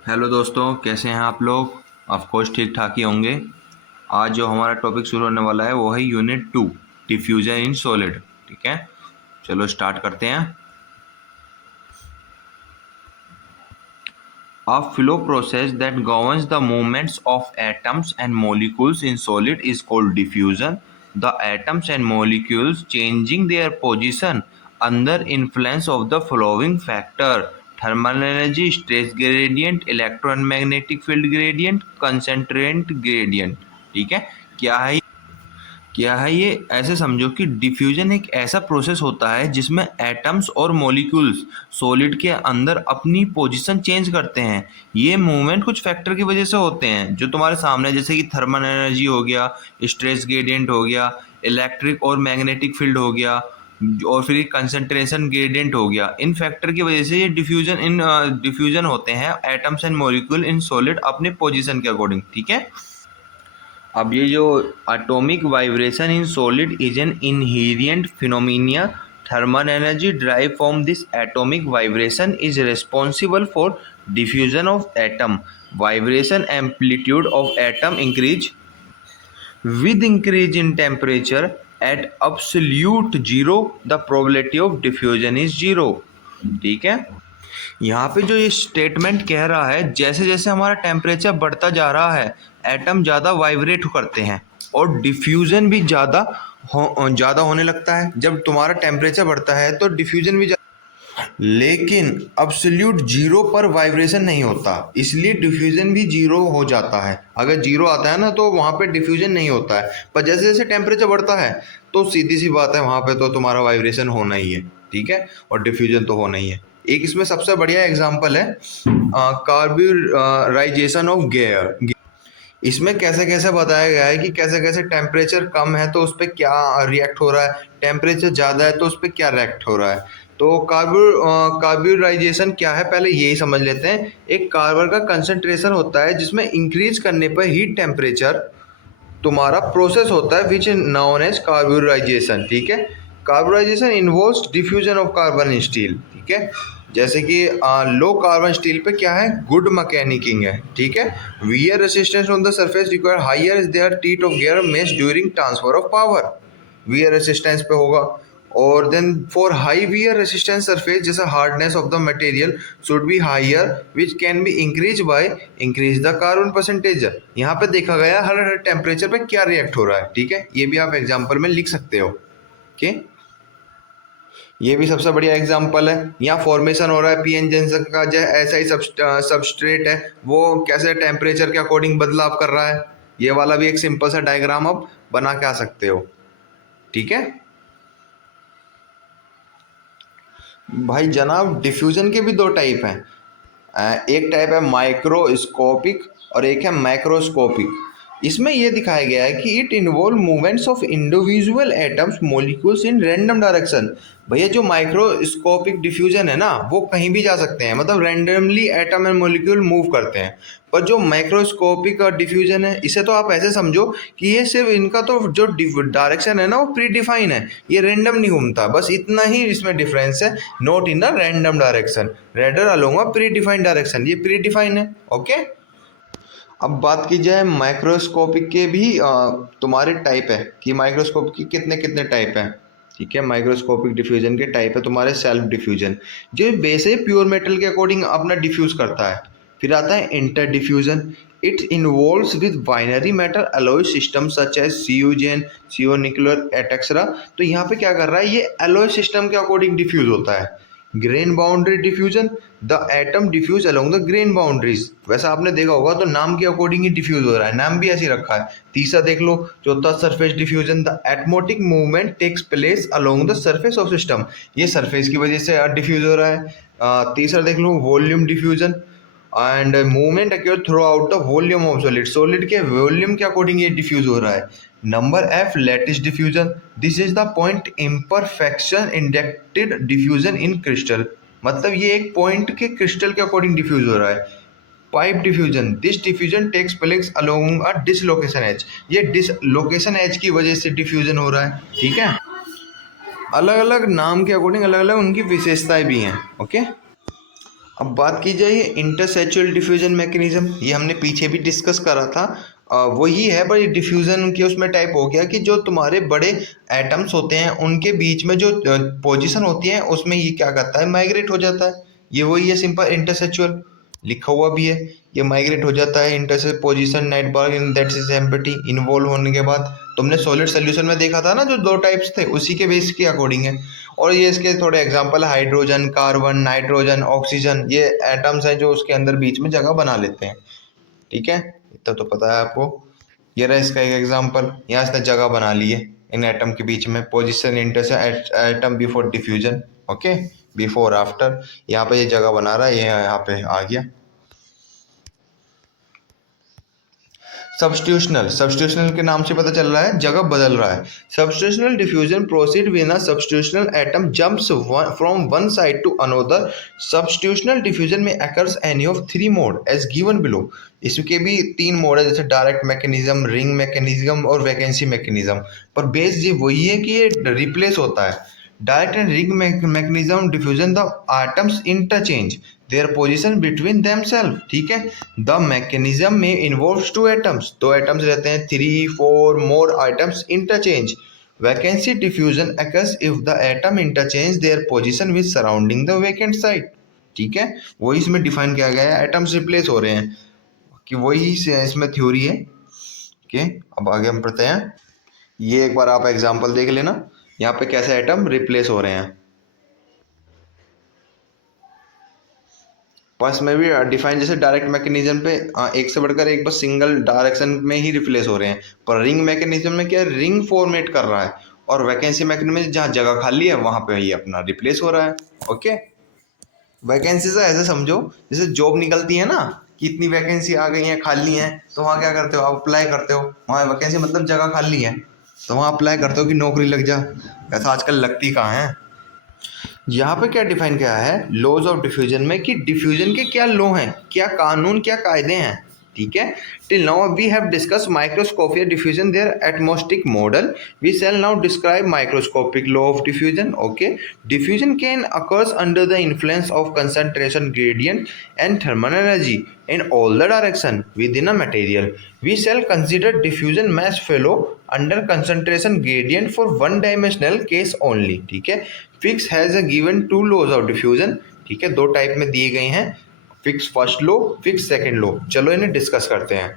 Hello दोस्तों, कैसे हैं आप लोग। ऑफ कोर्स ठीक ठाक ही होंगे। आज जो हमारा टॉपिक शुरू होने वाला है वो है यूनिट 2, डिफ्यूजन इन सॉलिड। ठीक है, चलो स्टार्ट करते हैं। A flow process that governs the movements of atoms and molecules in solid is called diffusion. The atoms and molecules changing their position under influence of the following factor: thermal energy, stress gradient, electromagnetic field gradient, concentrant gradient। ठीक है, क्या है ये? ऐसे समझो कि diffusion एक ऐसा प्रोसेस होता है जिसमें एटम्स और मॉलिक्यूल्स सॉलिड के अंदर अपनी पोजीशन चेंज करते हैं। ये मूवमेंट कुछ फैक्टर की वजह से होते हैं जो तुम्हारे सामने, जैसे कि थर्मल एनर्जी हो गया, स्ट्रेस ग्रेडियंट हो गया, इलेक्ट्रिक और मैग्नेटिक फील्ड हो गया, और फिर कंसंट्रेशन ग्रेडियंट हो गया। इन फैक्टर की वजह से ये डिफ्यूजन होते हैं atoms and molecule in solid अपने पोजीशन के अकॉर्डिंग। ठीक है, अब ये जो atomic vibration in solid is an inherent phenomena. Thermal energy derived from this atomic vibration is responsible for diffusion of atom. Vibration amplitude of atom increase with increase in temperature at absolute zero. The probability of diffusion is zero. ठीक है, यहाँ पे जो ये statement कह रहा है, जैसे जैसे हमारा टेम्परेचर बढ़ता जा रहा है एटम ज़्यादा वाइब्रेट करते हैं और डिफ्यूज़न भी ज़्यादा होने लगता है। जब तुम्हारा टेम्परेचर बढ़ता है तो डिफ्यूज़न भी लेकिन अब्सोल्यूट जीरो पर वाइब्रेशन नहीं होता, इसलिए डिफ्यूजन भी जीरो हो जाता है। अगर जीरो आता है ना तो वहाँ पे डिफ्यूजन नहीं होता है, पर जैसे जैसे टेम्परेचर बढ़ता है तो सीधी सी बात है, वहाँ पे तो तुम्हारा वाइब्रेशन होना ही है। ठीक है, और डिफ्यूजन तो होना ही है। एक इसमें सबसे बढ़िया एग्जांपल है कार्बोराइजेशन ऑफ गेयर। इसमें कैसे कैसे बताया गया है कि कैसे कैसे टेम्परेचर कम है तो उस पर क्या रिएक्ट हो रहा है, टेम्परेचर ज़्यादा है तो उस पर क्या रिएक्ट हो रहा है। तो कार्बोराइजेशन क्या है, पहले यही समझ लेते हैं। एक कार्बन का कंसंट्रेशन होता है जिसमें इंक्रीज करने पर हीट टेम्परेचर तुम्हारा प्रोसेस होता है विच नोन एज कार्बोराइजेशन। ठीक है, carburisation involves diffusion of carbon in steel. ठीक है, जैसे कि लो कार्बन स्टील पे क्या है, गुड मैकेनिकिंग है। ठीक है, wear resistance on the surface require higher is there teeth of gear mesh during transfer of power. Wear resistance पे होगा। और then for high wear resistance surface, जैसे hardness of the material should be higher which can be increase by increase the carbon percentage. यहाँ पे देखा गया हर temperature पे क्या रिएक्ट हो रहा है। ठीक है, ये भी आप एग्जाम्पल में लिख सकते हो। ओके, ये भी सबसे बढ़िया एग्जांपल है। यहाँ फॉर्मेशन हो रहा है पीएन जंक्शन का, जो ऐसा ही सबस्ट्रेट है वो कैसे टेम्परेचर के अकॉर्डिंग बदलाव कर रहा है। ये वाला भी एक सिंपल सा डायग्राम आप बना के आ सकते हो। ठीक है भाई जनाब, डिफ्यूजन के भी दो टाइप हैं। एक टाइप है माइक्रोस्कोपिक और एक है मैक्रोस्कोपिक। इसमें यह दिखाया गया है कि it involve movements of individual atoms molecules in random direction. भैया जो माइक्रोस्कोपिक डिफ्यूजन है ना वो कहीं भी जा सकते हैं, मतलब randomly atom and molecule move करते हैं। पर जो माइक्रोस्कोपिक डिफ्यूजन है इसे तो आप ऐसे समझो कि ये सिर्फ इनका तो जो डायरेक्शन है ना वो प्री डिफाइन है, ये रैंडम नहीं घूमता, बस इतना ही इसमें डिफरेंस है। Not in the random direction, raider along a pre defined direction, ये प्री डिफाइन है। ओके, अब बात की जाए माइक्रोस्कोपिक के भी तुम्हारे टाइप है कि माइक्रोस्कोपिक के कितने कितने टाइप हैं। ठीक है, माइक्रोस्कोपिक डिफ्यूजन के टाइप है तुम्हारे सेल्फ डिफ्यूजन, जो बेसे प्योर मेटल के अकॉर्डिंग अपना डिफ्यूज करता है। फिर आता है inter diffusion. It involves with binary matter alloy system such as सीयूजेन, सीओ निकुलर एटेक्सरा। तो यहाँ पे क्या कर रहा है, ये अलॉय सिस्टम के अकॉर्डिंग डिफ्यूज होता है। Grain boundary diffusion, the atom diffuse along the grain boundaries. वैसा आपने देखा होगा तो नाम के अकॉर्डिंग ही डिफ्यूज हो रहा है, नाम भी ऐसे ही रखा है। तीसरा देख लो, चौथा surface diffusion, the atomic movement takes place along the surface of system, ये सरफेस की वजह से डिफ्यूज हो रहा है। तीसरा देख लो volume diffusion, and movement occur throughout the volume of solid, solid के वॉल्यूम के अकॉर्डिंग ये डिफ्यूज हो रहा है। Number F lattice diffusion, this is the point imperfection inducted diffusion in crystal, मतलब ये एक पॉइंट के क्रिस्टल के अकॉर्डिंग डिफ्यूज हो रहा है। Pipe diffusion, this diffusion takes place along a dislocation edge, ये डिसलोकेशन एज की वजह से डिफ्यूजन हो रहा है। ठीक है, अलग अलग नाम के अकॉर्डिंग अलग अलग उनकी विशेषताएं भी हैं। ओके, अब बात की जाए इंटरसेचुअल डिफ्यूजन मैकेनिज्म, ये हमने पीछे भी डिस्कस करा था। वही है, पर डिफ्यूजन के उसमें टाइप हो गया कि जो तुम्हारे बड़े एटम्स होते हैं उनके बीच में जो पोजीशन होती है उसमें ये क्या करता है, माइग्रेट हो जाता है। ये वही है सिंपल इंटरसेचुअल, लिखा हुआ भी है। ये माइग्रेट हो जाता है इंटरसे पोजीशन नेट बार in that is empty involve होने के बाद। तुमने सॉलिड सोल्यूशन में देखा था ना, जो दो टाइप्स थे उसी के बेस के अकॉर्डिंग है। और ये इसके थोड़े example, hydrogen, carbon, nitrogen, oxygen, ये एटम्स हैं जो उसके अंदर बीच में जगह बना लेते हैं। ठीक है, इतना तो पता है आपको। ये रहा इसका एक एग्जांपल, यहाँ इसने जगह बना ली है इन एटम के बीच में, position inter atom before diffusion. Okay, before after, यहाँ पे ये जगह बना रहा है, ये यहाँ पे आ गया। सब्स्टिट्यूशनल, सब्स्टिट्यूशनल के नाम से पता चल रहा है जगह बदल रहा है। Substitutional diffusion proceed when a substitutional atom jumps from one side to another. Substitutional diffusion में occurs any of three mode as given below. इसके भी तीन मोड है, जैसे डायरेक्ट मैकेनिज्म, रिंग मैकेनिज्म और वैकेंसी मैकेनिज्म। पर बेस जी वही है कि ये रिप्लेस होता है। Direct and ring mechanism diffusion the atoms interchange their position between themself. ठीक है, द मैकेनिज्म में इन्वॉल्व्स टू एटम्स, दो एटम्स रहते हैं, 3 4 मोर atoms interchange. Vacancy diffusion occurs if the atom interchange their position with surrounding the vacant site. ठीक है, वही इसमें डिफाइन किया गया है, एटम्स रिप्लेस हो रहे हैं, कि वही इसमें थ्योरी है। ओके, अब आगे हम पढ़ते हैं। ये एक बार आप एग्जांपल देख लेना, यहाँ पे कैसे एटम रिप्लेस हो रहे हैं। बस में भी डिफाइन, जैसे डायरेक्ट मैकेनिज्म पे एक से बढ़कर एक बस सिंगल डायरेक्शन में ही रिप्लेस हो रहे हैं। पर रिंग मैकेनिज्म में क्या है, रिंग फॉर्मेट कर रहा है। और वैकेंसी मैकेनिज्म में जहाँ जगह खाली है वहां पे ये अपना रिप्लेस हो रहा है। ओके, वैकेंसी से ऐसे समझो जैसे जॉब निकलती है ना, कि इतनी वैकेंसी आ गई है, खाली है, तो वहाँ क्या करते हो, आप अप्लाई करते हो। वहाँ वैकेंसी मतलब जगह खाली है, तो वहाँ अप्लाई करते हो कि नौकरी लग जा। ऐसा आजकल लगती कहाँ है। यहाँ पे क्या डिफाइन किया है लॉज ऑफ डिफ्यूजन में, कि डिफ्यूजन के क्या लॉ हैं, क्या कानून, क्या कायदे हैं। ठीक है, till now we have discuss microscopic diffusion their atomistic model. We shall now describe microscopic law of diffusion. Okay, diffusion can occurs under the influence of concentration gradient and thermal energy in all the direction within a material. We shall consider diffusion mass flow under concentration gradient for one dimensional case only. ठीक है, Fick's has a given two laws of diffusion. ठीक है, दो type में दिए गए हैं, Fick's first law, Fick's second law. चलो इन्हें डिस्कस करते हैं।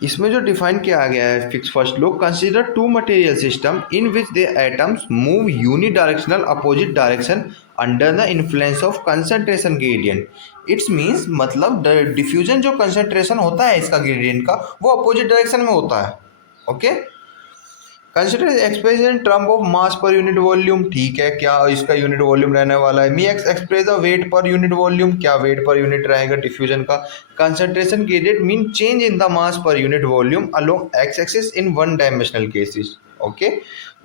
इसमें जो डिफाइन किया गया है Fick's first law, consider two material system in which the atoms move unidirectional opposite direction under the influence of concentration gradient. It's means मतलब डिफ्यूजन जो कंसंट्रेशन होता है इसका ग्रेडियंट का, वो अपोजिट डायरेक्शन में होता है। Okay, consider expression term of mass per unit volume. ठीक है, क्या इसका यूनिट वॉल्यूम रहने वाला है। Me express the weight per unit volume, क्या वेट पर यूनिट रहेगा डिफ्यूजन का। Concentration gradient mean change in the mass per unit volume along X axis in one dimensional cases. Okay,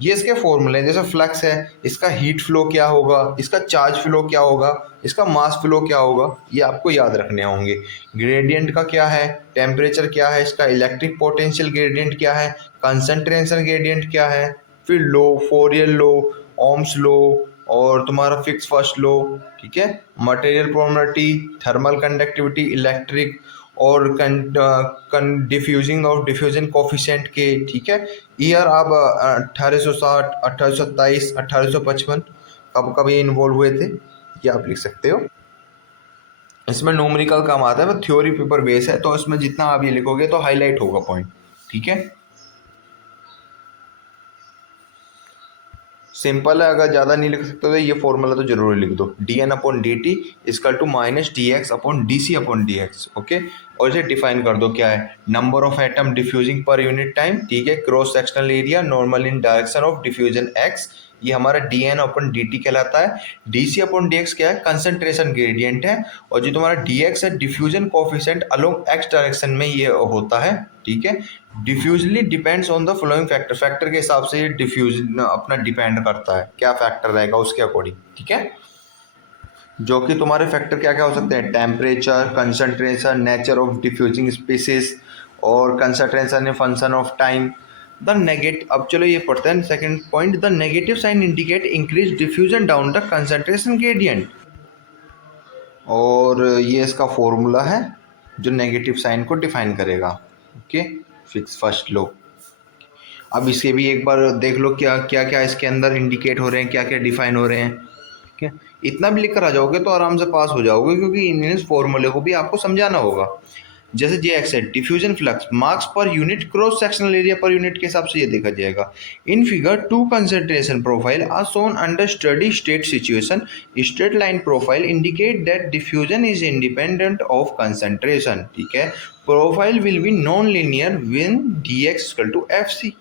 ये इसके फॉर्मूले, जैसे फ्लक्स है, इसका हीट फ्लो क्या होगा, इसका चार्ज फ्लो क्या होगा, इसका मास फ्लो क्या होगा, ये आपको याद रखने होंगे। ग्रेडियंट का क्या है, टेम्परेचर क्या है, इसका इलेक्ट्रिक पोटेंशियल ग्रेडियंट क्या है, कंसंट्रेशन ग्रेडियंट क्या है, फिर लो, फोरियर लो, ओम्स लो, और तुम्हारा फिक्स फर्स्ट लो। ठीक है, material property, thermal conductivity, electric, और डिफ्यूजिंग और डिफ्यूजन कोफिशिएंट के। ठीक है, ईयर आप 1860, 1827, 1855 कब कब ये इन्वॉल्व हुए थे, ये आप लिख सकते हो। इसमें न्यूमेरिकल कम आता है, थ्योरी पेपर बेस है, तो इसमें जितना आप ये लिखोगे तो हाईलाइट होगा पॉइंट। ठीक है, सिंपल है, अगर ज़्यादा नहीं लिख सकते तो ये फॉर्मूला तो जरूर लिख दो, dn/dt equal to -dx/dc/dx। Okay, और इसे डिफाइन कर दो, क्या है, number of atom diffusing per unit time. ठीक है, cross sectional area normal in direction of diffusion x, ये हमारा dn/dt कहलाता है। dc/dx क्या है, कंसंट्रेशन ग्रेडियंट है। और जो तुम्हारा dx है, diffusion coefficient along x direction में ये होता है। ठीक है, डिफ्यूजली depends on the following factor, factor के हिसाब से ये डिफ्यूज अपना डिपेंड करता है, क्या फैक्टर रहेगा उसके अकॉर्डिंग। ठीक है, जो कि तुम्हारे फैक्टर क्या क्या हो सकते हैं, temperature, concentration, nature of diffusing species, और concentration a function of time. The negative, अब चलो ये पढ़ते हैं second point, the negative sign indicate increase diffusion down the concentration gradient. और ये इसका फॉर्मूला है जो नेगेटिव साइन को डिफाइन करेगा। ओके, फिक्स फर्स्ट लो। अब इसके भी एक बार देख लो क्या क्या क्या इसके अंदर इंडिकेट हो रहे हैं, क्या क्या डिफाइन हो रहे हैं। ठीक है, इतना भी लिख कर आ जाओगे तो आराम से पास हो जाओगे, क्योंकि इन फॉर्मूले को भी आपको समझाना होगा। जैसे जे एक्स है diffusion flux marks per unit cross sectional area per unit के हिसाब से ये देखा जाएगा। In figure two concentration profile are shown under steady state situation. Straight line profile indicate that diffusion is independent of concentration. ठीक है, profile will be non linear when D X equal to F C,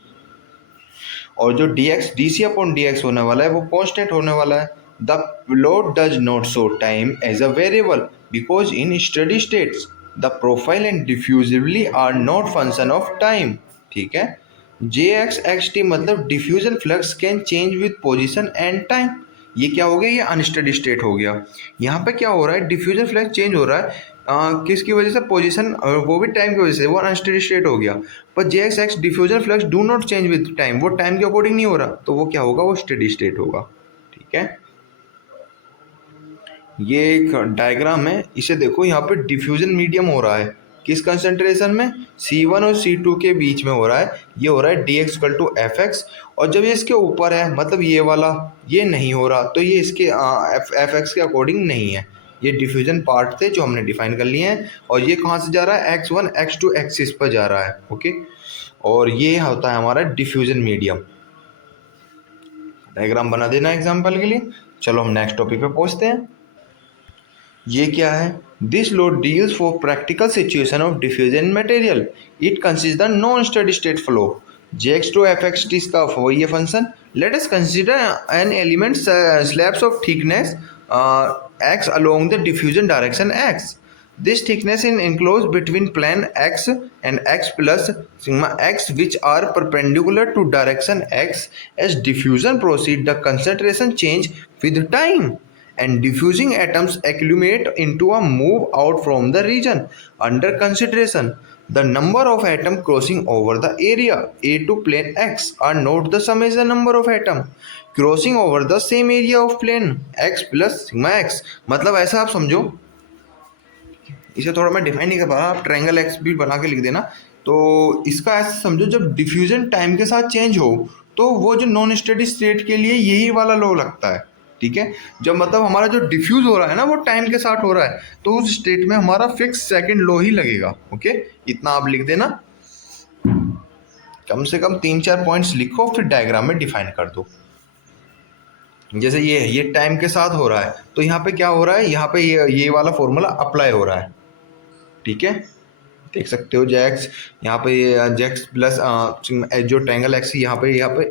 और जो D X D C upon D X होने वाला है वो constant होने वाला है। The plot does not show time as a variable because in study states the profile and diffusively are not function of time. ठीक है, जे एक्स एक्स टी मतलब diffusion flux can change with position and time. ये क्या हो गया, ये unsteady state हो गया। यहाँ पे क्या हो रहा है, डिफ्यूजन फ्लक्स चेंज हो रहा है किसकी वजह से, पोजीशन, वो भी टाइम की वजह से, वो अनस्टेडी स्टेट हो गया। पर J X X diffusion flux do not change with time, वो टाइम के अकॉर्डिंग नहीं हो रहा, तो वो क्या होगा, वो स्टेडी स्टेट होगा। ठीक है, ये एक डायग्राम है, इसे देखो, यहाँ पे डिफ्यूजन मीडियम हो रहा है किस कंसंट्रेशन में, C1 और C2 के बीच में हो रहा है। ये हो रहा है D X to F X, और जब ये इसके ऊपर है मतलब ये वाला, ये नहीं हो रहा, तो ये इसके एफ एक्स के अकॉर्डिंग नहीं है। ये डिफ्यूजन पार्ट थे जो हमने डिफाइन कर लिए हैं, और ये कहाँ से जा रहा है, x1 x2 एक्सिस पर जा रहा है। ओके, और ये होता है हमारा डिफ्यूजन मीडियम। डायग्राम बना देना एग्जाम्पल के लिए। चलो हम नेक्स्ट टॉपिक पे पहुँचते हैं। ये क्या है, this law deals for practical situation of diffusion material. It consist the non steady state flow. J X to F X T का वही है function. Let us consider an element slabs of thickness x along the diffusion direction x. This thickness is enclosed between plane x and x plus sigma x, which are perpendicular to direction x. As diffusion proceeds, the concentration change with time, and diffusing atoms accumulate into a move out from the region under consideration. The number of atoms crossing over the area A to plane x are not the sum as the number of atoms crossing over the same area of plane x plus sigma x। मतलब ऐसा आप समझो, इसे थोड़ा मैं define नहीं कर पा रहा, आप ट्रायंगल x भी बना के लिख देना। तो इसका ऐसा समझो, जब डिफ्यूजन टाइम के साथ चेंज हो तो वो जो नॉन स्टेडी स्टेट के लिए यही वाला लॉ लगता है। ठीक है, जब मतलब हमारा जो डिफ्यूज हो रहा है ना वो टाइम के साथ हो रहा है, तो उस स्टेट में हमारा फिक्स सेकंड लॉ ही लगेगा। ओके, इतना आप लिख देना, कम से कम 3-4 पॉइंट्स लिखो, फिर डायग्राम में डिफाइन कर दो। जैसे ये टाइम के साथ हो रहा है, तो यहाँ पे क्या हो रहा है, यहाँ पे ये वाला फॉर्मूला अप्लाई हो रहा है। ठीक है, देख सकते हो जैक्स, यहाँ पे जैक्स प्लस जो ट्रायंगल एक्स यहाँ पे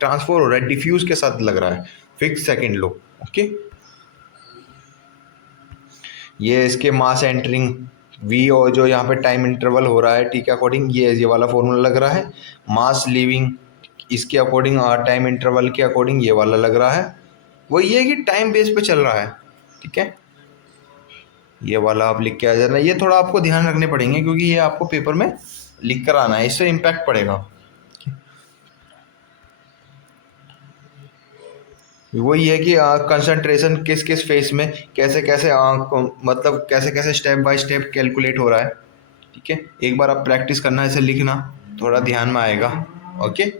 ट्रांसफर हो रहा है, डिफ्यूज के साथ लग रहा है, फिक्स सेकंड लो। ओके, ये इसके मास एंटरिंग v, और जो यहाँ पे टाइम इंटरवल हो रहा है टी के अकॉर्डिंग ये वाला फॉर्मूला लग रहा है। मास लीविंग इसके अकॉर्डिंग, टाइम इंटरवल के अकॉर्डिंग ये वाला लग रहा है। वो ये है कि टाइम बेस पे चल रहा है। ठीक है, ये वाला आप लिख के आ जाना। ये थोड़ा आपको ध्यान रखने पड़ेंगे क्योंकि ये आपको पेपर में लिख कर आना है, इससे इम्पैक्ट पड़ेगा। वही है कि कंसंट्रेशन किस किस फेस में कैसे कैसे मतलब कैसे कैसे स्टेप बाय स्टेप कैलकुलेट हो रहा है। ठीक है, एक बार आप प्रैक्टिस करना, इसे लिखना, थोड़ा ध्यान में आएगा। ओके,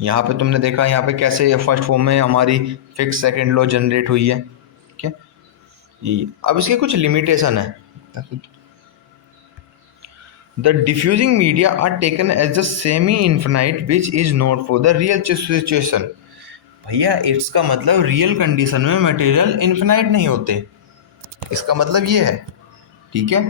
यहाँ पे तुमने देखा यहाँ पे कैसे फर्स्ट फॉर्म में हमारी फिक्स सेकंड लॉ जनरेट हुई है। ठीक है, अब इसके कुछ लिमिटेशन है। The diffusing media are taken as the semi infinite which is not for the real situation. भैया इसका मतलब रियल कंडीशन में मटेरियल इन्फिनाइट नहीं होते, इसका मतलब ये है। ठीक है,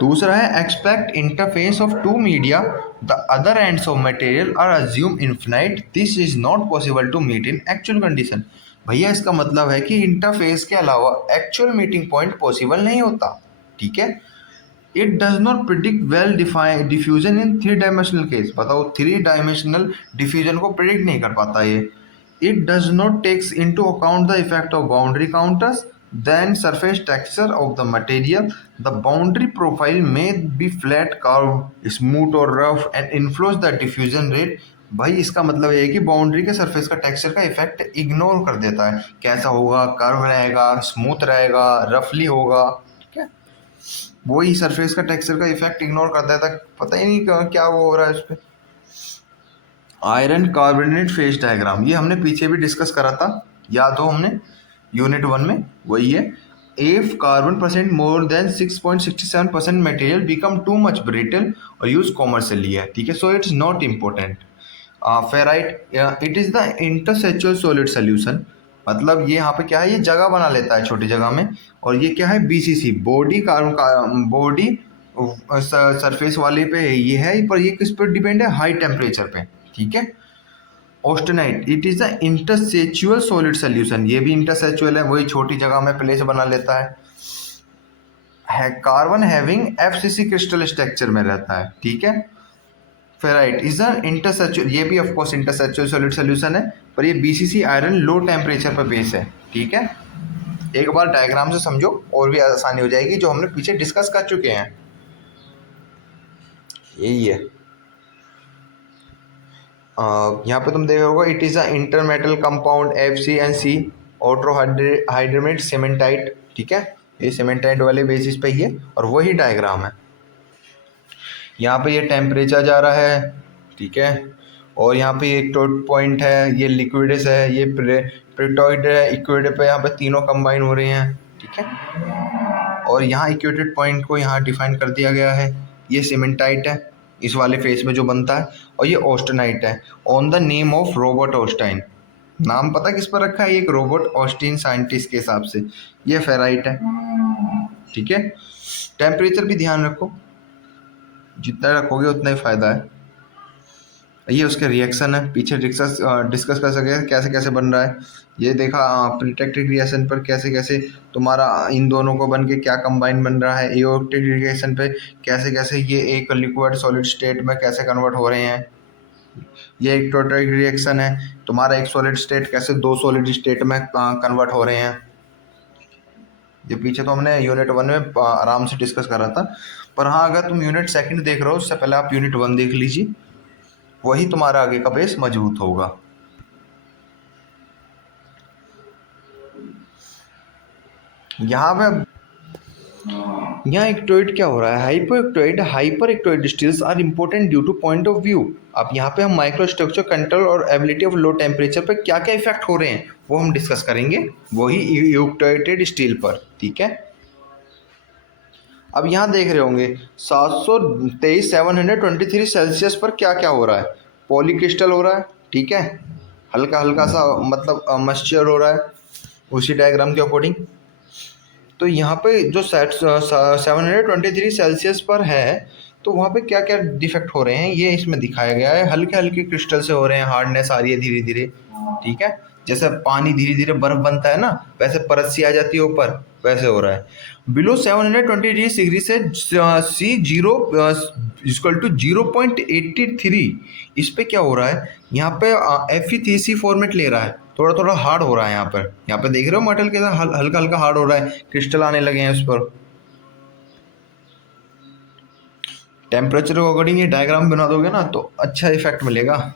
दूसरा है expect interface of two media the other ends of material are assume infinite, this is not possible to meet in actual condition. भैया इसका मतलब है कि इंटरफेस के अलावा एक्चुअल मीटिंग पॉइंट पॉसिबल नहीं होता। ठीक है, it does not predict well defined diffusion in 3 dimensional case. बताओ, 3 डायमेंशनल डिफ्यूजन को प्रिडिक्ट नहीं कर पाता ये। It does not takes into account the effect of boundary counters then surface texture of the material. The boundary profile may be flat, curved, smooth or rough and influence the diffusion rate भाई इसका मतलब ये है कि boundary के surface का texture का effect ignore कर देता है। कैसा होगा, कर्व रहेगा, स्मूथ रहेगा, रफली होगा, ठीक है। वही सरफेस का टेक्सचर का इफेक्ट इग्नोर कर देता है, पता ही नहीं क्या वो हो रहा है उस पर। आयरन कार्बोनेट फेज डायग्राम, ये हमने पीछे भी डिस्कस करा था, याद हो हमने यूनिट 1 में, वही है। If carbon percent more than 6.67% material become too much brittle और यूज कॉमर्शियली है, ठीक है। So it's not important. Ferrite, it is the interstitial solid solution, मतलब ये यहाँ पे क्या है, ये जगह बना लेता है छोटी जगह में। और ये क्या है, बीसीसी, बॉडी कार्बन का बॉडी सरफेस वाले पे ये है, पर ये किस पर डिपेंड है, हाई टेम्परेचर पे, ठीक है। Austenite, it is the interstitial solid solution, ये भी इंटरसेचुअल है, वही छोटी जगह में प्लेस बना लेता है carbon having FCC crystal structure में रहता है, ठीक है। फेराइट इज अ इंटरसेचुअल, ये भी ऑफ कोर्स इंटरसेचुअल सॉलिड सोल्यूशन है, पर ये बीसीसी आयरन लो टेम्परेचर पर बेस है, ठीक है। एक बार डायग्राम से समझो और भी आसानी हो जाएगी, जो हमने पीछे डिस्कस कर चुके हैं, यही है। यहाँ पे तुम देख रहे होगा, it is a intermetal compound F C N C ऑट्रोहाइड्रेट सीमेंटाइट, ठीक है। ये सीमेंटाइट वाले बेसिस पे ही है, और वही डायग्राम है। यहाँ पे ये टेम्परेचर जा रहा है, ठीक है। और यहाँ पे एक टोट पॉइंट है, ये लिक्विडस है, ये प्रिटॉइड है, इक्विड पे, यहाँ पे तीनों कंबाइन हो रहे हैं, ठीक है। और यहाँ इक्वेटेड पॉइंट को यहाँ डिफाइन कर दिया गया है, ये सीमेंटाइट है इस वाले फेस में जो बनता है, और ये ऑस्टेनाइट है on the name of Robert Austen. नाम पता किस पर रखा है, एक रॉबर्ट ऑस्टिन साइंटिस्ट के हिसाब से। ये फेराइट है, ठीक है। टेम्परेचर भी ध्यान रखो, जितना रखोगे उतना ही फायदा है। ये उसके रिएक्शन है, पीछे डिस्कस डिस्कस कर सके कैसे कैसे बन रहा है। ये देखा प्रिटेक्टेड रिएक्शन पर कैसे कैसे तुम्हारा इन दोनों को बन के क्या कंबाइन बन रहा है, एओर्टिक रिएक्शन पे कैसे कैसे ये एक लिक्विड सॉलिड स्टेट में कैसे कन्वर्ट हो रहे हैं। ये एक टोटल रिएक्शन है, तुम्हारा एक सॉलिड स्टेट कैसे दो सॉलिड स्टेट में कन्वर्ट हो रहे हैं। ये पीछे तो हमने यूनिट 1 में आराम से डिस्कस करा था, पर हाँ अगर तुम यूनिट 2 देख रहे हो उससे पहले आप यूनिट 1 देख लीजिए, वही तुम्हारा आगे का बेस मजबूत होगा। यहाँ पे यहाँ एक्टोइड क्या हो रहा है, hypoeutectoid hyper eutectoid steels are important due to point of view. अब यहाँ पे हम माइक्रोस्ट्रक्चर कंट्रोल और एबिलिटी ऑफ लो टेम्परेचर पर क्या क्या इफेक्ट हो रहे हैं वो हम डिस्कस करेंगे, वही यूक्टोइटेड स्टील पर, ठीक है। अब यहाँ देख रहे होंगे 723 पर क्या क्या हो रहा है, पॉलीक्रिस्टल हो रहा है, ठीक है। हल्का हल्का सा मतलब मॉइस्चर हो रहा है उसी डायग्राम के अकॉर्डिंग। तो यहाँ पे जो 723 पर है, तो वहाँ पे क्या क्या डिफेक्ट हो रहे हैं ये इसमें दिखाया गया है। हल्के हल्के क्रिस्टल से हो रहे हैं, हार्डनेस आ रही है धीरे धीरे, ठीक है। जैसे पानी धीरे धीरे बर्फ बनता है ना, वैसे परत सी आ जाती है ऊपर, वैसे हो रहा है। बिलो 720 डिग्री से सी जीरो इक्वल टू 0.83, इस पे क्या हो रहा है, यहाँ पे FE3C फॉर्मेट ले रहा है, थोड़ा थोड़ा हार्ड हो रहा है। यहाँ पे देख रहे हो मेटल के साथ हल्का हल्का हार्ड हो रहा है, क्रिस्टल आने लगे हैं उस पर। टेम्परेचर को अकॉर्डिंग ये डायग्राम बना दोगे ना तो अच्छा इफेक्ट मिलेगा।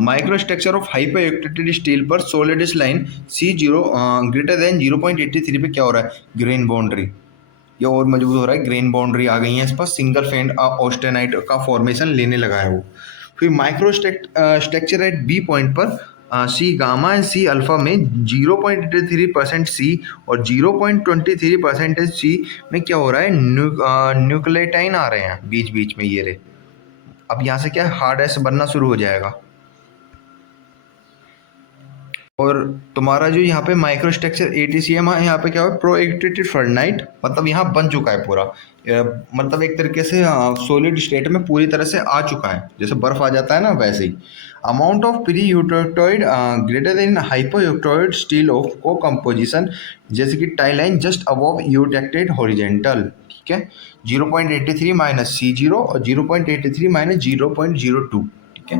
Micro structure of hyper activated steel पर solid line C0 greater than 0.83 पे क्या हो रहा है, ग्रेन बाउंड्री, ये और मजबूत हो रहा है, ग्रेन बाउंड्री आ गई है इस पर, सिंगल फेंड ऑस्टेनाइट का फॉर्मेशन लेने लगा है वो। फिर micro structure at B point पर C gamma and C alpha में 0.83% सी और 0.23% सी में क्या हो रहा है, न्यूक्लियोटाइन आ रहे हैं बीच बीच में, ये रहे। अब यहाँ से क्या है, हार्ड एस बनना शुरू हो जाएगा। और तुम्हारा जो यहाँ पे माइक्रो स्ट्रक्चर ATCM है, यहाँ पे क्या हुआ, प्रोएक्टेटेड फर्नाइट, मतलब यहाँ बन चुका है पूरा, मतलब एक तरीके से सॉलिड स्टेट में पूरी तरह से आ चुका है, जैसे बर्फ आ जाता है ना वैसे ही। Amount of pre eutectoid greater than hypoeutectoid steel of को कंपोजिशन, जैसे कि tie line just above eutectoid horizontal, ठीक है। 0.83 माइनस C0 और 0.83 माइनस 0.02, ठीक है।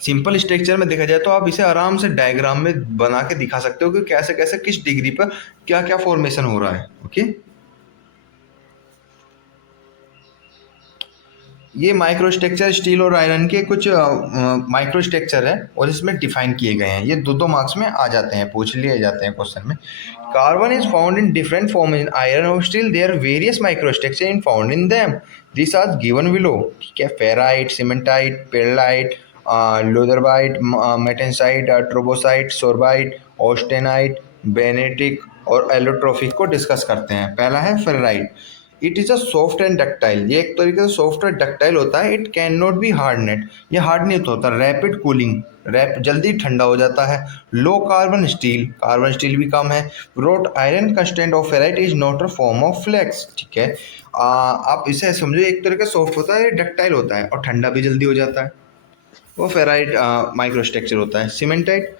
सिंपल स्ट्रक्चर में देखा जाए तो आप इसे आराम से डायग्राम में बना के दिखा सकते हो कि कैसे कैसे किस डिग्री पर क्या क्या फॉर्मेशन हो रहा है, ओके। ये माइक्रो स्ट्रक्चर स्टील और आयरन के कुछ माइक्रो स्ट्रक्चर है और इसमें डिफाइन किए गए हैं। ये 2 मार्क्स में आ जाते हैं, पूछ लिए जाते हैं क्वेश्चन में। Carbon is found in different form in iron और steel, there various micro structure in found in them, this are given below. ठीक है, ferrite, cementite, pearlite, ledeburite, martensite, troostite, sorbite, austenite, bainitic और allotropic को discuss करते हैं। पहला है फेराइट। It is a soft and ductile, ये एक तरीके से सॉफ्ट और डक्टाइल होता है। It can not be hardened, ये हार्ड नहीं होता। रैपिड कूलिंग, जल्दी ठंडा हो जाता है। Low carbon steel, carbon steel भी कम है। Wrought iron constant of ferrite is not a form of flakes. ठीक है, आप इसे समझो एक तरह का सॉफ्ट होता है, डक्टाइल होता है और ठंडा भी जल्दी हो जाता है। वो फेराइट माइक्रो स्ट्रक्चर होता है। Cementite,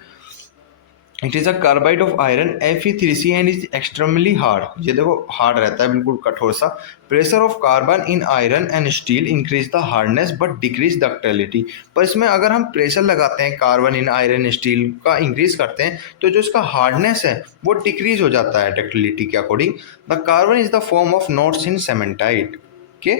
it is a carbide of iron Fe3C and is extremely hard, ये देखो हार्ड रहता है, बिल्कुल कठोर सा। Pressure of carbon in iron and steel increase the hardness but decrease ductility. पर इसमें अगर हम प्रेशर लगाते हैं कार्बन इन आयरन स्टील का इंक्रीज करते हैं तो जो इसका हार्डनेस है वो डिक्रीज हो जाता है डक्टिलिटी के according. The carbon is the form of notes in cementite. Okay,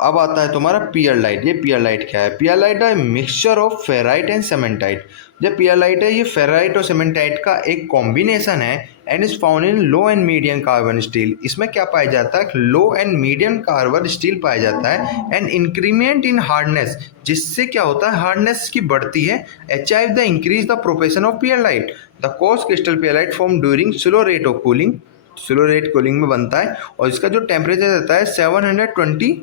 अब आता है तुम्हारा पियरलाइट। ये पियरलाइट क्या है? पियरलाइट है मिक्सचर ऑफ फेराइट एंड सेमेंटाइट। जो पियरलाइट है ये फेराइट और सेमेंटाइट का एक कॉम्बिनेशन है and is found in low and medium carbon steel. इसमें क्या पाया जाता है? लो एंड मीडियम कार्बन स्टील पाया जाता है एंड इंक्रीमेंट इन हार्डनेस, जिससे क्या होता है हार्डनेस की बढ़ती है। Achieve the increase the proportion of pearlite. The coarse crystal pearlite form during slow rate of cooling, slow rate cooling में बनता है और इसका जो टेम्परेचर रहता है 720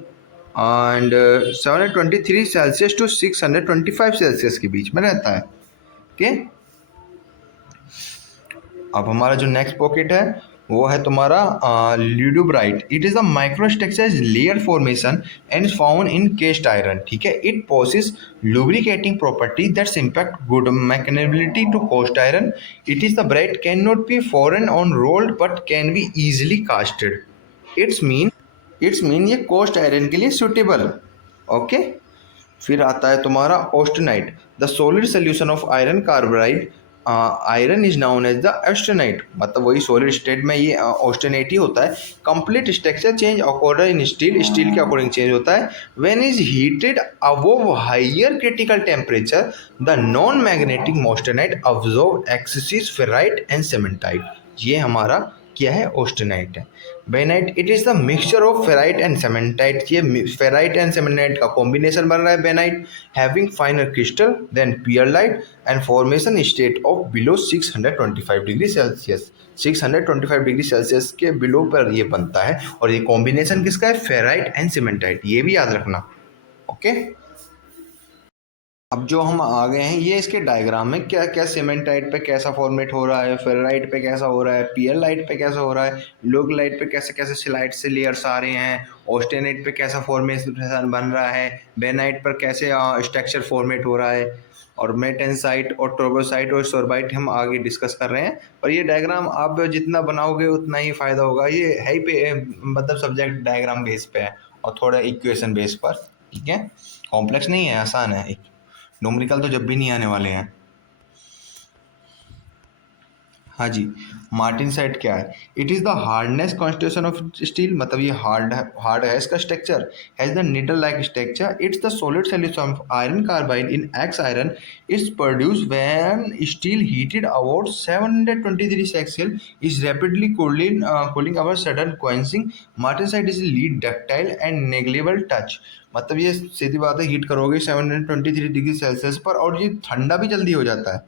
एंड 723 सेल्सियस टू 625 सेल्सियस के बीच में रहता है। ओके, अब हमारा जो नेक्स्ट पॉकेट है वो है तुम्हारा ledeburite. It is a microstructure layer formation and is found in cast iron. ठीक है, it possess lubricating property that's impact good mechanability to cast iron. It is the bright cannot be foreign on rolled but can be easily casted. It's mean ये cast iron के लिए suitable. Okay, फिर आता है तुम्हारा austenite. The solid solution of iron carbide iron is known as the austenite. मतलब वही solid state में ये ऑस्टेनाइट ही होता है। Complete structure change according in steel, steel के अकॉर्डिंग चेंज होता है। When is heated above higher critical temperature the non magnetic austenite absorb excessive ferrite and cementite. ये हमारा क्या है? ऑस्टेनाइट है। Bainite, it is the mixture of ferrite and cementite. ये ferrite and cementite का combination बन रहा है bainite. Having finer crystal than pearlite and formation state of below 625 degree Celsius. 625 degree Celsius के बिलो पर ये बनता है और ये कॉम्बिनेशन किसका है? फेराइट एंड सीमेंटाइट, ये भी याद रखना। ओके, अब जो हम आ गए हैं ये इसके डायग्राम में क्या क्या सीमेंटाइट पे कैसा फॉर्मेट हो रहा है, फेराइट पे कैसा हो रहा है, पियरलाइट पे कैसा हो रहा है, लोगलाइट पे कैसे कैसे स्लाइड से लेयर्स आ रहे हैं, ऑस्टेनाइट पे कैसा फॉर्मेशन बन रहा है, बेनाइट पर कैसे स्ट्रक्चर फॉर्मेट हो रहा है, और मेटेंसाइट और ट्रोबोसाइट और सोरबाइट हम आगे डिस्कस कर रहे हैं। और ये डायग्राम आप जितना बनाओगे उतना ही फ़ायदा होगा। ये है ही पे मतलब सब्जेक्ट डायग्राम बेस पे है और थोड़ा इक्वेशन बेस पर। ठीक है, कॉम्प्लेक्स नहीं है, आसान है। न्यूमेरिकल तो जब भी नहीं आने वाले हैं। हाँ जी, मार्टिनसाइट क्या है? It is the hardness constitution of steel. मतलब ये हार्ड है इसका structure. Has the needle like structure. It's the solid solution of iron carbide in x iron is produce when steel heated about 723 celsius is rapidly cooling or sudden quenching. Martensite is lead ductile and negligible touch. मतलब ये सीधी बात है, heat करोगे 723 degree Celsius पर और ये ठंडा भी जल्दी हो जाता है,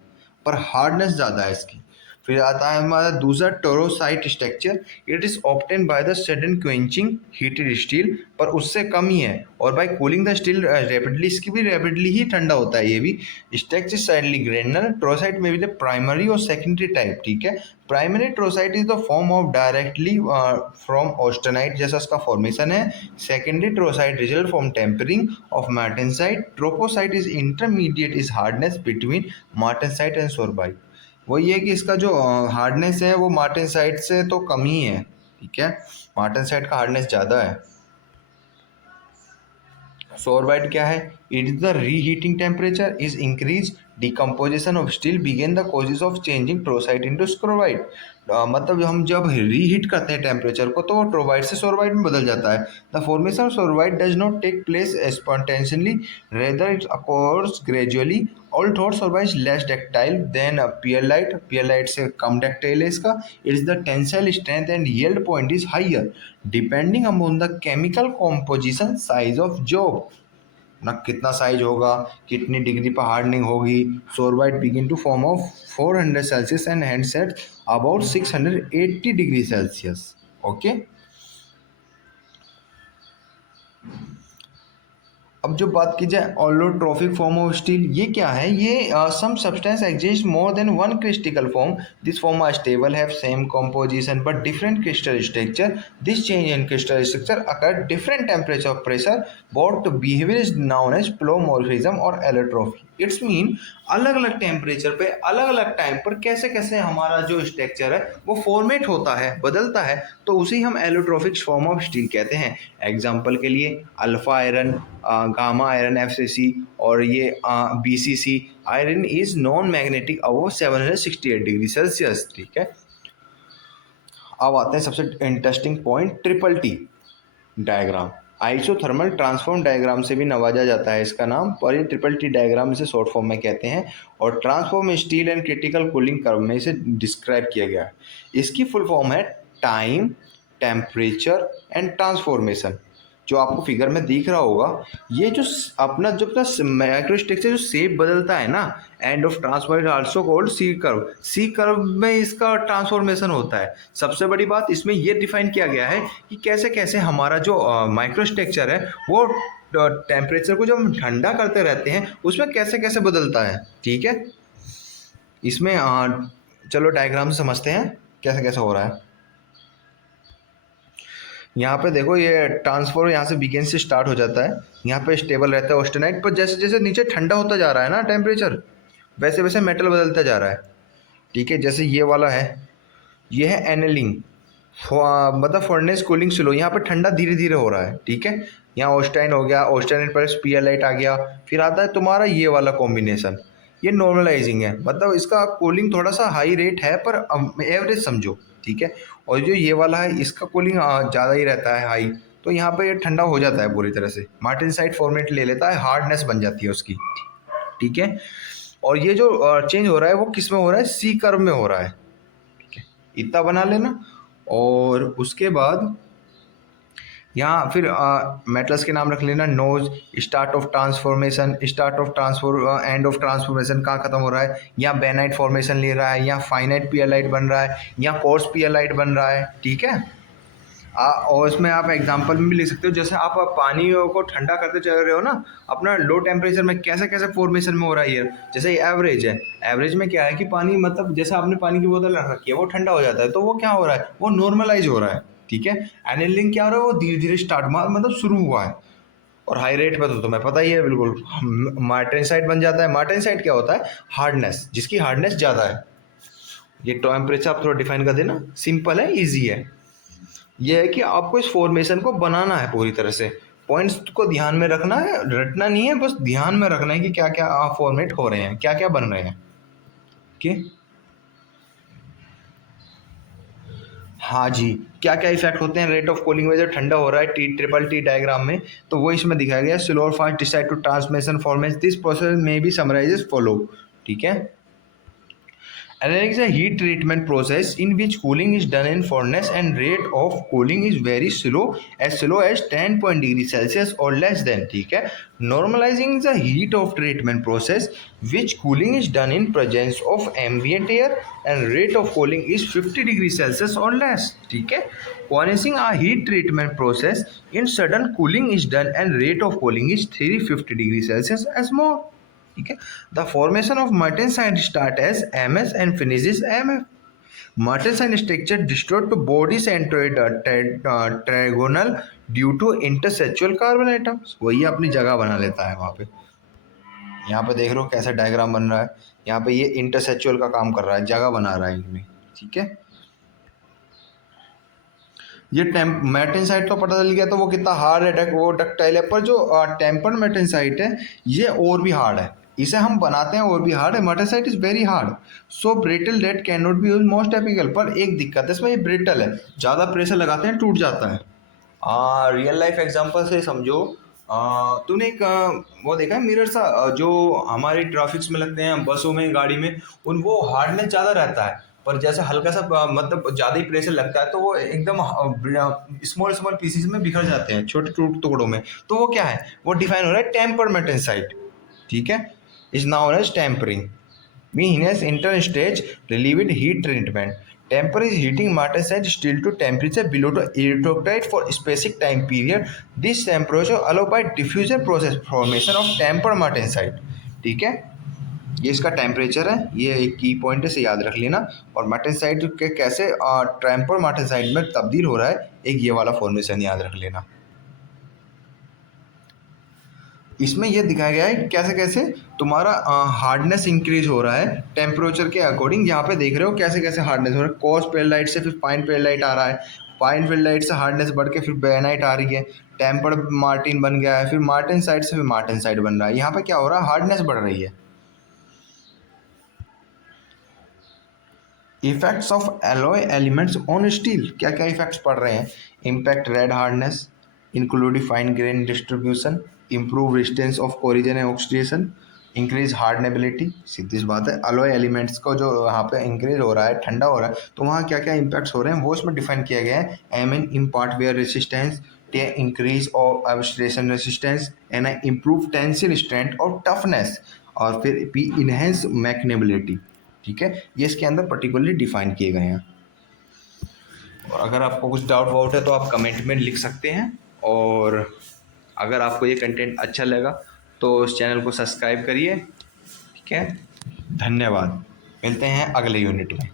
पर हार्डनेस ज़्यादा है इसकी। फिर आता है हमारा दूसरा troostite structure. It is obtain by the sudden quenching heated steel, पर उससे कम ही है। और by cooling the steel rapidly, इसकी भी रैपिडली ही ठंडा होता है ये भी। Structure साइडली granular. टोरोसाइट में भी द प्राइमरी और सेकेंडरी टाइप। ठीक है, primary troostite is the form of directly from austenite, जैसा इसका फॉर्मेशन है। Secondary troostite result from tempering of martensite. Troostite is intermediate is hardness between martensite and sorbite. वही है कि इसका जो हार्डनेस है वो मार्टेंसाइट से तो कम ही है। ठीक है, मार्टेंसाइट का हार्डनेस ज़्यादा है। सोरबाइट क्या है? It is the reheating temperature is increase decomposition of steel begin the causes of changing troostite into sorbite. मतलब हम जब रीहीट करते हैं टेम्परेचर को तो वो ट्रोवाइट से सोरवाइट में बदल जाता है। The formation of sorbite does not take place spontaneously, rather it occurs gradually. Although sorbite less ductile than pearlite, pearlite से कम डक्टाइल है इसका। It's the tensile strength and yield point is higher depending upon the chemical composition size of job. ना कितना size होगा, कितनी degree पर hardening होगी। Sorbite begin to form of 400 celsius and hand set about 680 degree celsius. Okay, अब जो बात की जाए ऑलोट्रोफिक फॉर्म ऑफ स्टील, ये क्या है? ये some substance exist more than one crystal form. This form are stable, have same composition but different crystal structure. This change in crystal structure occur different temperature of pressure. Both behaviour is known as polymorphism और allotropy. It's mean अलग अलग temperature पे अलग अलग time पर कैसे कैसे हमारा जो स्ट्रक्चर है वो फॉर्मेट होता है, बदलता है, तो उसी हम एलोट्रोफिक फॉर्म ऑफ स्टील कहते हैं। एग्जाम्पल के लिए alpha iron, gamma iron FCC और ये BCC iron is non magnetic above 768 degree Celsius. ठीक है, अब आते हैं सबसे interesting point, triple T diagram. Isothermal transform diagram से भी नवाजा जाता है इसका नाम, और ये ट्रिपल टी डायग्राम इसे शॉर्ट फॉर्म में कहते हैं। और transform steel and critical cooling curve में इसे डिस्क्राइब किया गया है। इसकी फुल फॉर्म है टाइम, टेम्परेचर एंड ट्रांसफॉर्मेशन। जो आपको फिगर में दिख रहा होगा, ये जो अपना जब तक माइक्रोस्ट्रक्चर जो शेप बदलता है ना, end of transformation also called C curve. C curve में इसका ट्रांसफॉर्मेशन होता है। सबसे बड़ी बात इसमें ये डिफाइन किया गया है कि कैसे कैसे हमारा जो माइक्रोस्ट्रक्चर है वो टेम्परेचर को जब हम ठंडा करते रहते हैं उसमें कैसे कैसे बदलता है। ठीक है, इसमें चलो डायग्राम से समझते हैं कैसे कैसे हो रहा है। यहाँ पे देखो, ये ट्रांसफर यहाँ से बिगिन से स्टार्ट हो जाता है, यहाँ पे स्टेबल रहता है ऑस्टेनाइट, पर जैसे जैसे नीचे ठंडा होता जा रहा है ना टेम्परेचर, वैसे वैसे मेटल बदलता जा रहा है। ठीक है, जैसे ये वाला है, ये है एनेलिंग, मतलब फर्नेस कूलिंग स्लो, यहाँ पे ठंडा धीरे धीरे हो रहा है। ठीक है, यहाँ ऑस्टाइन हो गया, ऑस्टाइन पर पियरलाइट आ गया, फिर आता है तुम्हारा ये वाला कॉम्बिनेशन, ये नॉर्मलाइजिंग है, मतलब इसका कूलिंग थोड़ा सा हाई रेट है पर एवरेज समझो। ठीक है, और जो ये वाला है इसका कूलिंग ज़्यादा ही रहता है, हाई, तो यहाँ पे ये ठंडा हो जाता है पूरी तरह से, मार्टेनसाइट फॉर्मेट ले लेता है, हार्डनेस बन जाती है उसकी। ठीक है, और ये जो चेंज हो रहा है वो किस में हो रहा है? सी कर्व में हो रहा है। ठीक है, इतना बना लेना। और उसके बाद यहाँ फिर मेटल्स के नाम रख लेना, nose, start of transformation, start of transform end of transformation कहाँ खत्म हो रहा है, यहाँ बेनाइट फॉर्मेशन ले रहा है, यहाँ फाइनाइट पियरलाइट बन रहा है, यहाँ कोर्स पियरलाइट बन रहा है। ठीक है, और इसमें आप एग्जांपल में भी लिख सकते हो, जैसे आप पानी को ठंडा करते चल रहे हो ना, अपना लो टेम्परेचर में कैसे कैसे फॉर्मेशन में हो रहा है ये। जैसे ये एवरेज है, एवरेज में क्या है कि पानी, मतलब जैसे आपने पानी की बोतल रख रखी है वो ठंडा हो जाता है, तो वो क्या हो रहा है, वो नॉर्मलाइज हो रहा है। ठीक है, एनेलिंग क्या हो रहा है, वो धीरे धीरे स्टार्ट मतलब शुरू हुआ है। और हाई रेट पे तो तुम्हें पता ही है बिल्कुल, मार्टेनसाइट बन जाता है। मार्टेनसाइट क्या होता है? हार्डनेस, जिसकी हार्डनेस ज़्यादा है। ये टेम्परेचर आप थोड़ा डिफाइन कर देना, सिंपल है, ईजी है। ये है कि आपको इस फॉर्मेशन को बनाना है पूरी तरह से, पॉइंट्स को ध्यान में रखना है, रटना नहीं है, बस ध्यान में रखना है कि क्या क्या फॉर्मेट हो रहे हैं, क्या क्या बन रहे हैं। ओके, हाँ जी, क्या क्या इफेक्ट होते हैं रेट ऑफ कूलिंग में जब ठंडा हो रहा है ट्रिपल टी डायग्राम में, तो वो इसमें दिखाया गया है। स्लो और fast decide to transmission formation, this process में बी समराइज फॉलो। ठीक है, Analytic is a heat treatment process in which cooling is done in furnace and rate of cooling is very slow as 10 degrees Celsius or less than. ठीक है, normalizing is a heat of treatment process which cooling is done in presence of ambient air and rate of cooling is 50 degrees Celsius or less. ठीक है, condensing a heat treatment process in sudden cooling is done and rate of cooling is 350 degrees Celsius as more. ठीक है, the formation of martensite start as MS and finishes MF. Martensite structure distorted to body centroid trigonal due to interstitial carbon atoms, वही अपनी जगह बना लेता है वहाँ पे। यहाँ पे देख रहे हो कैसा डायग्राम बन रहा है, यहाँ पे ये इंटरसेक्चुअल का काम कर रहा है, जगह बना रहा है इनमें। ठीक है, ये मैटेनसाइट तो पता चल गया, तो वो कितना हार्ड है, वो डक्टाइल है, पर जो टेम्पर्ड मैटेनसाइट है ये और भी हार्ड है। इसे हम बनाते हैं और भी हार्ड है, martensite is very hard, so brittle that can not be use most typical. पर एक दिक्कत है इसमें, ये ब्रिटल है, ज़्यादा प्रेशर लगाते हैं टूट जाता है। रियल लाइफ एग्जांपल से समझो, तूने एक वो देखा है मिरर सा, जो हमारे ट्रैफिक्स में लगते हैं, बसों में, गाड़ी में, उन वो हार्डनेस ज़्यादा रहता है, पर जैसे हल्का सा मतलब ज़्यादा ही प्रेशर लगता है तो वो एकदम स्मॉल स्मॉल पीसेस में बिखर जाते हैं, छोटे छोटे टुकड़ों में। तो वो क्या है, वो डिफाइन हो रहा है टेम्पर मेटेसाइट, ठीक है, is known as tempering, means interstage relieved heat treatment. Temper is heating martensite steel to temperature below the electrolyte for specific time period. This temperature allowed by diffusion process formation of temper martensite. ठीक है, ये इसका temperature है, ये एक की point है, से याद रख लेना। और मार्टेसाइट के कैसे टेम्पर मार्टेसाइट में तब्दील हो रहा है, एक ये वाला फॉर्मेशन याद रख लेना। इसमें यह दिखाया गया है कैसे कैसे तुम्हारा हार्डनेस इंक्रीज हो रहा है टेम्परेचर के अकॉर्डिंग। यहाँ पे देख रहे हो कैसे कैसे हार्डनेस हो रहा है, कॉस पेरलाइट से फिर फाइन पेरलाइट आ रहा है, फाइन पेरलाइट से हार्डनेस बढ़ के फिर बेनाइट आ रही है, टेम्पर्ड मार्टिन बन गया है, फिर मार्टिन साइड से फिर मार्टिन साइड बन रहा है। यहाँ पे क्या हो रहा है, हार्डनेस बढ़ रही है। Effects of alloy elements on steel, क्या क्या इफेक्ट्स पड़ रहे हैं, impact red hardness, include fine grain distribution, improve resistance of corrosion and oxidation, increase hardenability. सीधी सी बात है, अलॉय एलिमेंट्स को जो वहाँ पे इंक्रीज हो रहा है, ठंडा हो रहा है, तो वहाँ क्या क्या इम्पैक्ट्स हो रहे हैं वो इसमें डिफाइन किया गया है। M N impart wear resistance, increase of abrasion resistance, and improve tensile strength और टफनेस, और फिर पी इनहेंस मैकनेबिलिटी। ठीक है, ये इसके अंदर पर्टिकुलरली डिफाइन किए गए हैं। और अगर आपको कुछ डाउट वाउट है तो आप कमेंट में लिख सकते हैं, और अगर आपको ये कंटेंट अच्छा लगा तो इस चैनल को सब्सक्राइब करिए। ठीक है, धन्यवाद, मिलते हैं अगले यूनिट में।